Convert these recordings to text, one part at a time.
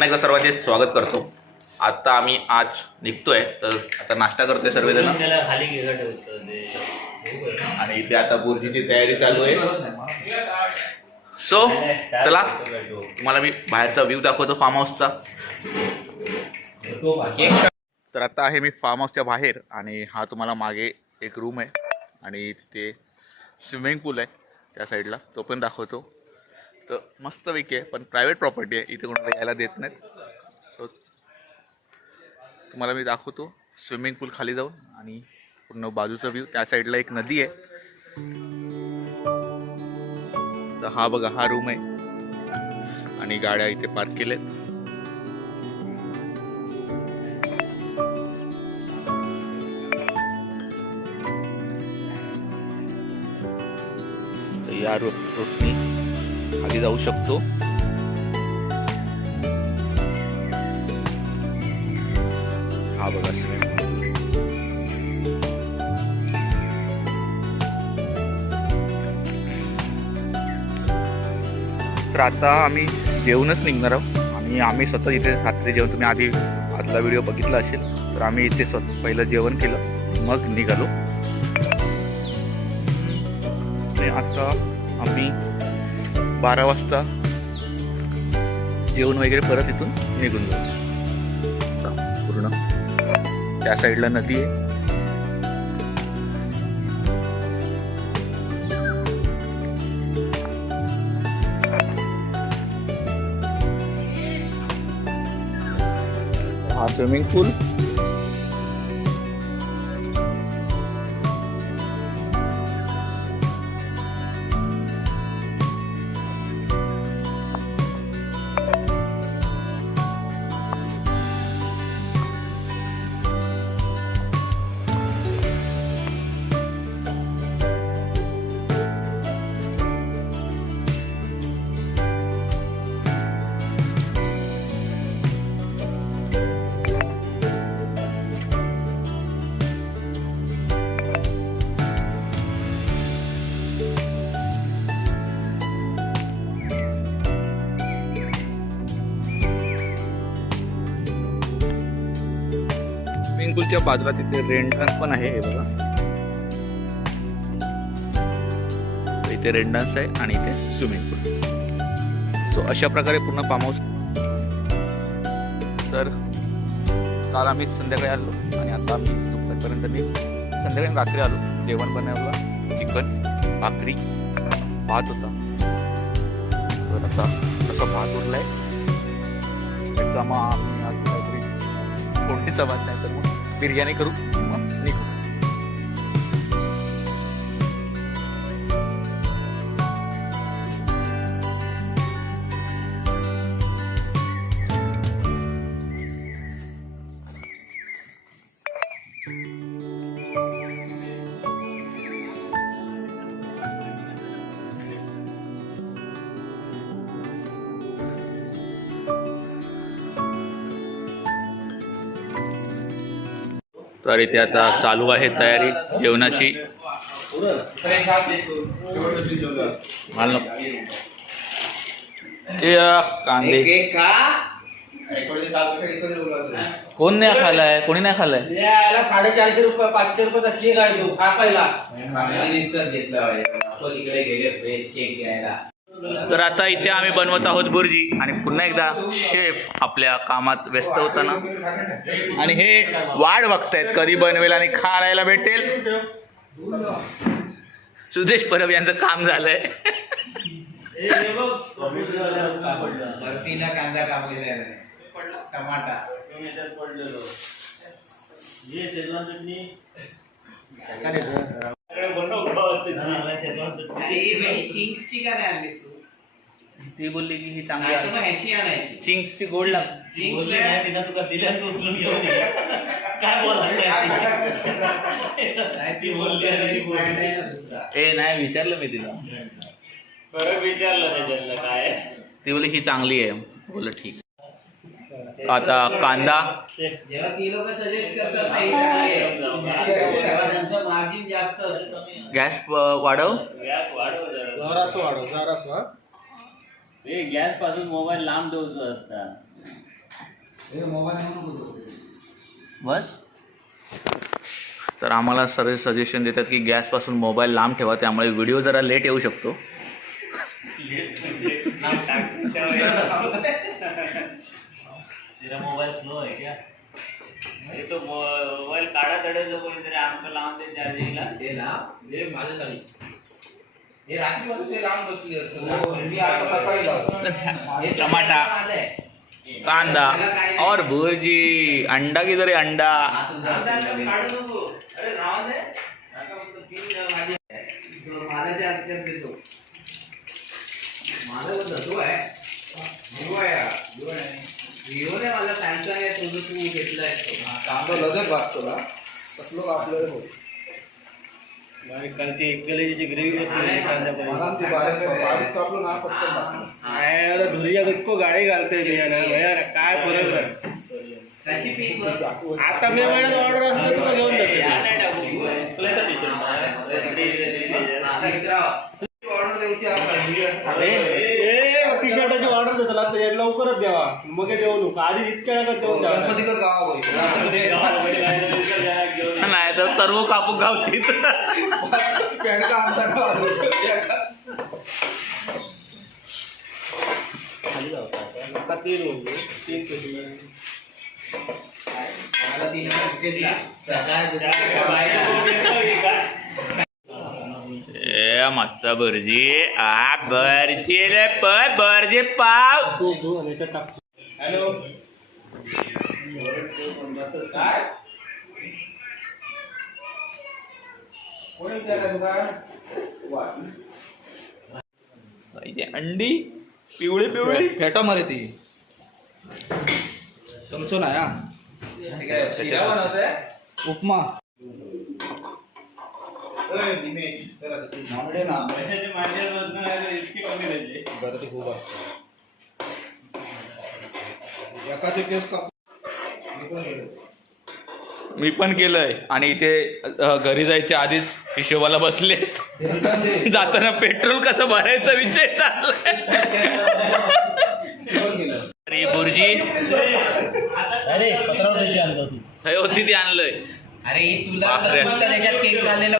पुन्हा एकदा सर्वांचे स्वागत करतो. आता आम्ही आज निघतोय. तर आता नाश्ता करतोय सर्वजण. आणि इथे आता बुर्जीची तयारी चालू आहे. सो चला. तुम्हाला मी बाहेरचा व्ह्यू दाखवतो फार्म हाऊसचा तर आता आहे मी फार्म हाऊसच्या बाहेर आणि हा तुम्हाला मागे एक रूम आहे. आणि तिथे स्विमिंग पूल आहे त्या साईडला तो पण दाखवतो. तर मस्तपैकी आहे पण प्रायव्हेट प्रॉपर्टी आहे. इथे कोणाला यायला देत नाहीत. तुम्हाला मी दाखवतो. स्विमिंग पूल खाली जाऊन आणि पूर्ण बाजूचा व्ह्यू त्या साईडला एक नदी आहे. तर हा बघा हा रूम आहे. आणि गाड्या इथे पार्क केल्या आहेत. या रूम खाली जाऊ शकतो. हा बघा तर आता आम्ही जेवणच निघणार आहोत. आणि आम्ही स्वतः इथे रात्री जेवण तुम्ही आधी आदला व्हिडिओ बघितला असेल तर आम्ही इथे स्वतः पहिलं जेवण केलं. मग निघालो. आणि आता आम्ही बारा वाजता जेवण वगैरे परत इथून निघून जाऊ. पूर्ण. त्या साईडला नदी आहे. हा स्विमिंग पूल स्विमिंग बाजूला तिथे रेंडन्स पण आहे हे बघा. इथे रेंडन्स आहे आणि इथे स्विमिंग पूल. सो अशा प्रकारे पूर्ण फार्म हाऊस तर काल आम्ही संध्याकाळी आलो आणि आता आम्ही दुपारपर्यंत मी संध्याकाळी रात्री आलो. जेवण बनवलं चिकन भाकरी भात होता. तर आता तसं भात उरलाय. एकदम आम्ही आज काहीतरी कोणती चपात नाही. बिर्याणी करू. तर इथे आता चालू आहे तयारी जेवणाची. कांदे. कोण नाही खाल्लाय? कोणी नाही खाल्लाय? याला साडेचारशे रुपये पाचशे रुपयाचा केक आहे तो खा पहिला. तिकडे गेले फ्रेश केक घ्यायला. तर आता इथे आम्ही बनवत आहोत बुर्जी. आणि पुन्हा एकदा शेफ आपल्या कामात व्यस्त होताना. आणि हे वाट बघतायत कधी बनवेल आणि खायला भेटेल. सुदेश परब यांचं काम झालंय. कांदा कापलेला टमाटा. अरे ही बाई चिंग्सची का नाही आणलीस तू ती बोलली की ही नाही तर मग ह्याची आणायची. चिंग्सची गोड लाग चिंग्स तुका उचलून घेऊन ये. काय बोलणार नाही ती बोलली आणि आहे दुसरा. ए नाही विचारलं मी तिला. परत विचारलं त्याच्यातलं काय. ती बोलली ही चांगली आहे. बोललं ठीक. आता कांदा. जेव्हा ती लोक सजेस्ट करतात ना ही चांगली आहे, तेव्हा त्यांचं मार्जिन जास्त असतं. गॅस वाढव. गॅस वाढव जरासं वाढव जरासं ते गॅसपासून मोबाईल लांब ठेवतो असता बस. तर आम्हाला सर्व सजेशन देतात की गॅसपासून मोबाईल लांब ठेवा त्यामुळे व्हिडिओ जरा लेट येऊ शकतो. तेरा मोबाईल स्लो आहे क्या? अरे तो मोबाईल काढा तडे जो कोणीतरी आमचं लावून ते चार्जिंगला ना माझ्या जागी. हे रात्रीपासून ते लांब बसली आहेत सगळे. मी आता सकाळी लावतो. टमाटा कांदा और भुर्जी अंडा की जरी अंडा काढू नको. अरे राहू दे. आता फक्त तीन माझे मला ते अक्षर देतो माझा पण धतो आहे. भिवू आहे हा. आहे. विवोने मला सॅमसंग आहे तुझं तू घेतलाय. तो हा, कांदा लगेच भाजतो का कसलो का आपल्याला हो. काल ती एक कलेची ग्रेव्ही मला ती बारीक बारीक कापलं ना पटकन भाजतो. धुरिया इतको गाडी घालते काय फरक. आता मे महिन्यात ऑर्डर असते तुला घेऊन जाते. नाही टाकू. ऑर्डर द्यायची ऑर्डर देतो ना तर लवकरच द्यावा मग देऊ नको. आधी इतक्या वेळा देऊन द्यावा गणपतीकच गावा होईल. नाही तर सर्व कापूक गावतीत. आता तीन होते तीन पेटी. मला तीन. सकाळ दुपार बाहेर. मस्त भुर्जी आ भरजी रे पण भरजी पाव. हॅलो. अंडी पिवळी पिवळी. फेटा मारे ती. तुमचं नाही हा? उपमा. मांगडे ना इतकी कमी द्यायची गर्दी खूप असते एकाचे केस काप मी पण केलंय आणि इथे घरी जायच्या आधीच हिशोबाला बसले. जाताना पेट्रोल कसं भरायचा विषय चाललाय. अरे बुर्जी अरे होती ती आणलंय अरे तुला केक झालेला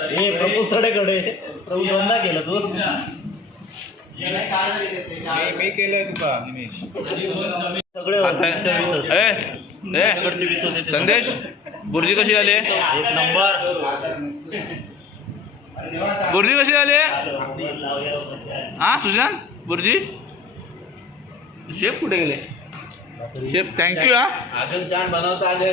हे प्रभू थोडेकडे प्रभू दोनदा केलं तू. मी- मी केलंय तुका निमेश. सगळे संदेश बुर्जी कशी झाली? एक नंबर. बुर्जी कशी झाली? हा सुशांत बुर्जी? शेफ कुठे गेले? शेफ थँक्यू हा. अजून छान बनवता आले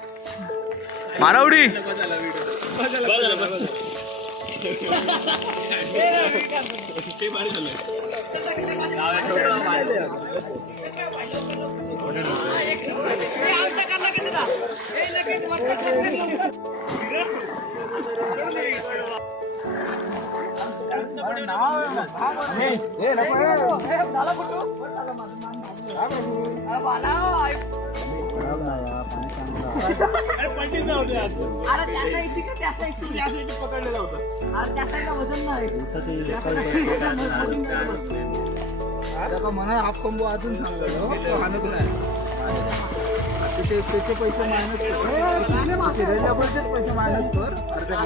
मारावडी. त्याचा म्हणा हाफ अजून सांगतो नाही. त्याचे त्याचे पैसे मायनस कर. पैसे मायनस कर. अर्ध्या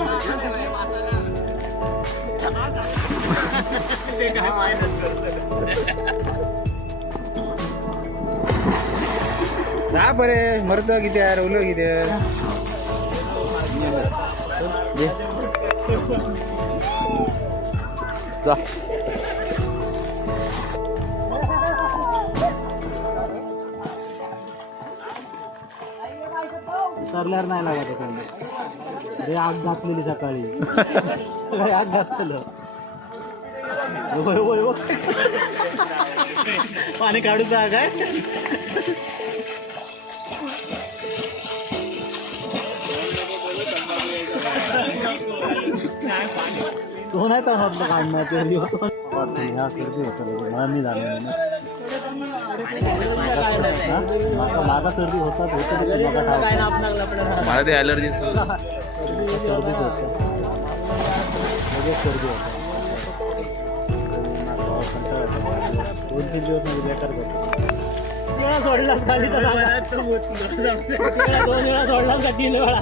जा बरे. मरत किती यार उलो किती आहे? जा. नाही लागत ते आग घातलेली सकाळी. सकाळी आग घातलेलं. होय होय होय. पाणी काढूचा काय? तो नाही तर म्हटलं काढणार ते ह्या होतं मला नाही झालं मागा सर्दी होतात मला ते ॲलर्जी सर्दीच होतं लगेच सर्दी होतं दोन तीन दिवसमध्ये बेकार वेळा सोडला खाली तर दोन वेळा सोडला का तीन वेळा.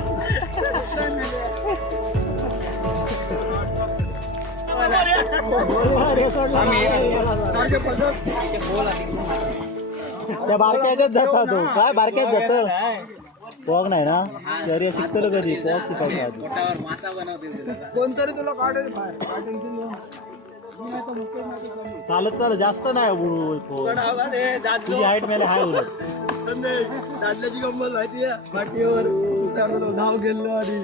त्या बारक्याच्याच जातात तो. काय बारक्याच जात? पॉग नाही ना? तरी शिकतलो कधी पॉग शिकायचं आधी. कोणतरी तुला काढेल बाहेर. काय नाही चालत चालत जास्त नाही pog. तुझी हाईट मेले हाय उलट. संदेश दादल्याची गंमत माहिती आहे पाठीवर उतरलो धाव गेलो आणि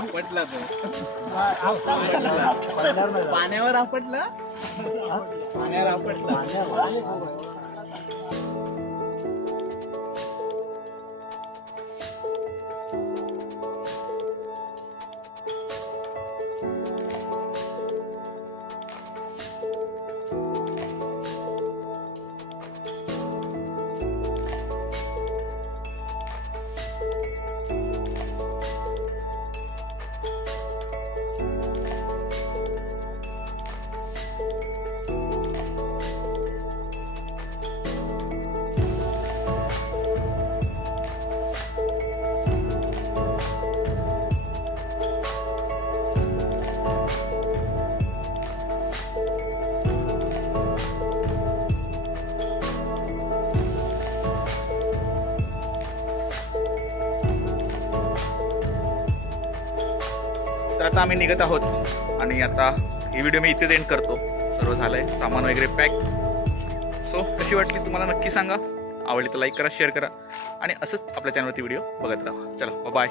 आपटला. तो पाण्यावर आपटला. पाण्यावर आपटला. तर आता आम्ही निघत आहोत. आणि आता ही व्हिडिओ मी इथेच एंड करतो. सर्व झालंय. सामान वगैरे पॅक सो कशी वाटली तुम्हाला नक्की सांगा. आवडली तर लाईक करा शेअर करा. आणि असंच आपल्या चॅनलवरती व्हिडिओ बघत राहा. चला बाय